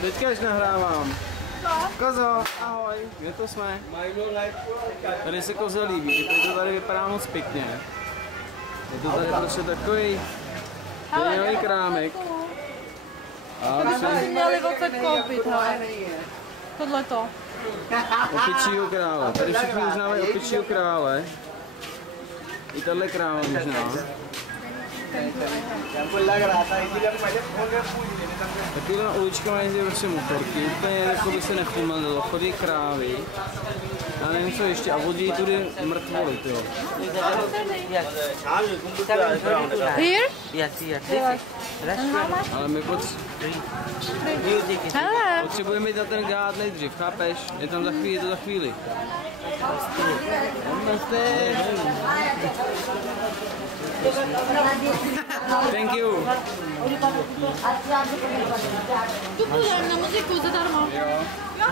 Teďka už nahrávám. Kozo, ahoj, kde to jsme? Tady se koze líbí, protože to tady vypadá moc pěkně. Je to tady prostě takový zajímavý krámek. A jsme měli odsaď koupit, hele. Tohleto. Opičího krále, tady všichni uznávají opičího krále. I tahle kráva možná. Takovýhle ulička mají zde prostě motorky, úplně jako by se nechumlilo, chodí krávy. A nevím co ještě, a vodí tudy mrtvoly, tyjo. Here? Yes. Ale my potřebujeme jít na ten gát nejdřív, chápeš? Je tam za chvíli, je to za chvíli. Thank you. Tu půjdeme na muziku zadarmo.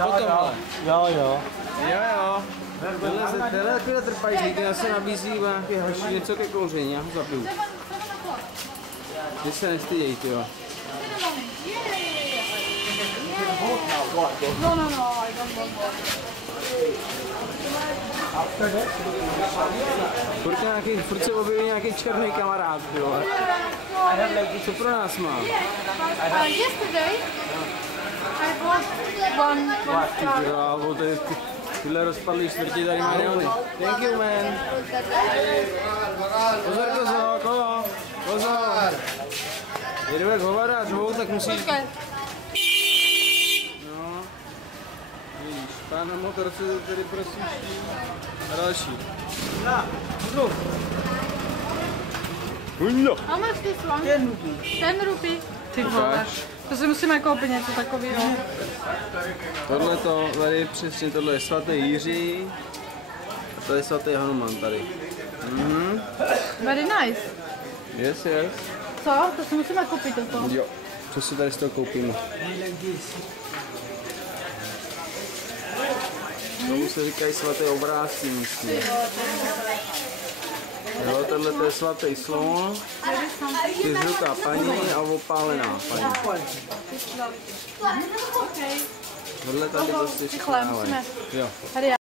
Potom ale. Jo. Tenhle takovýhle trpající, ten se nabízí nějaký hoší, něco ke kouření, já ho zapiju. Ty se nestyděj, tyjo. No. Furt se objeví nějaký černý kamarád, jo. Co pro nás má? Yesterday, I bought one car. Jo, tyhle rozpadlý čtvrtí tady má neony. Thank you, man. Pozor, pozor. Jedu jak hovada, řvou, tak musíš... No. Vidíš, pán na motorce tady prosíští. A další. How much this one? 10 rupee. Ty vole. To si musíme koupit něco takového. Tohle to, tady přesně tohle je svatý Jiří. A to je svatý Hanuman tady. Very nice. Yes. Co? To si musíme koupit toto. Jo, co si tady z toho koupíme? Tomu se říkají svaté obrázky, myslím. Jo, tohle to je svatý slon, čtyřrukká paní a opálená paní. Tohle tady prostě Rychle, musíme. Jo. Tady